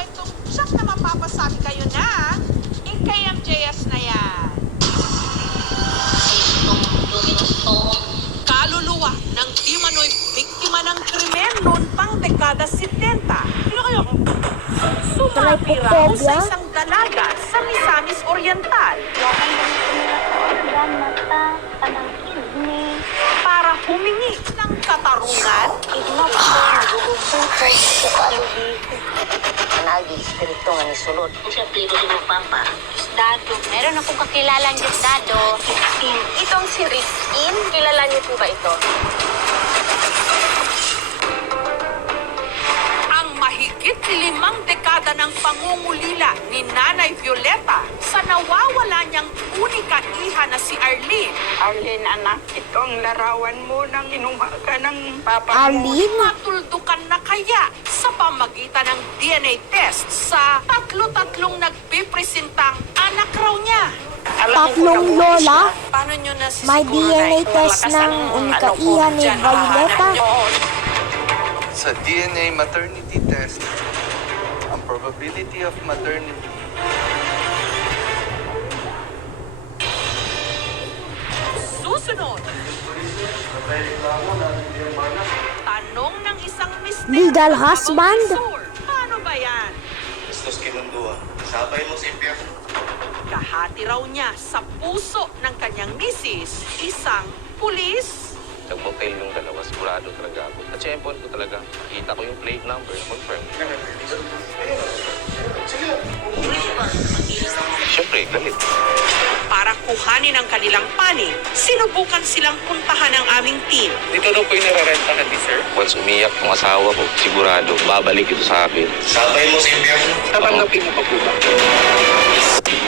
kwentong siyak na mapapasabi kayo na eh kay MJS na yan. Kaluluwa ng di mano'y biktima ng krimen noon pang dekada 70. Sino kayo? Sumapi raw sa isang dalaga sa Misamis Oriental para humingi ng katarungan Igma Anagi, espiritu nga ni sulod. Siya pilo si Pampa. Dado, meron akong kakilala niyo, Dado. Itong si Rizkin, kilala niyo po ba ito? ang mahigit limang dekada ng pangungulila ni Nanay Violeta sa nawawala niyang unika iha na si Arlene. Arlene, anak, ito ang larawan mo nang inuha ka ng papa mo. Arlene? Matuldukan na kaya sa pamagitan ng DNA test sa tatlo-tatlong nagpipresentang anak raw niya. Tatlong lola? Paano nyo May DNA test ng unikaiha ni Violeta? Sa DNA maternity test, ang probability of maternity Susunod. Tanong ng isang mister. Legal sa husband? Paano ba yan? Estos kinundua. Sabay mo si Pierre. Kahati raw niya sa puso ng kanyang misis, isang pulis. Nag-motel yung dalawa, sigurado talaga ako. At syempre ko talaga, kita ko yung plate number, confirm. Siyempre, galit. Para kuhanin ang kanilang panig, sinubukan silang puntahan ng aming team. Dito daw po yung nararentahan ni sir? Once umiyak ang asawa ko, sigurado, babalik ito sa akin. Sabay mo si Pierre. Tatanggapin mo pa po ba?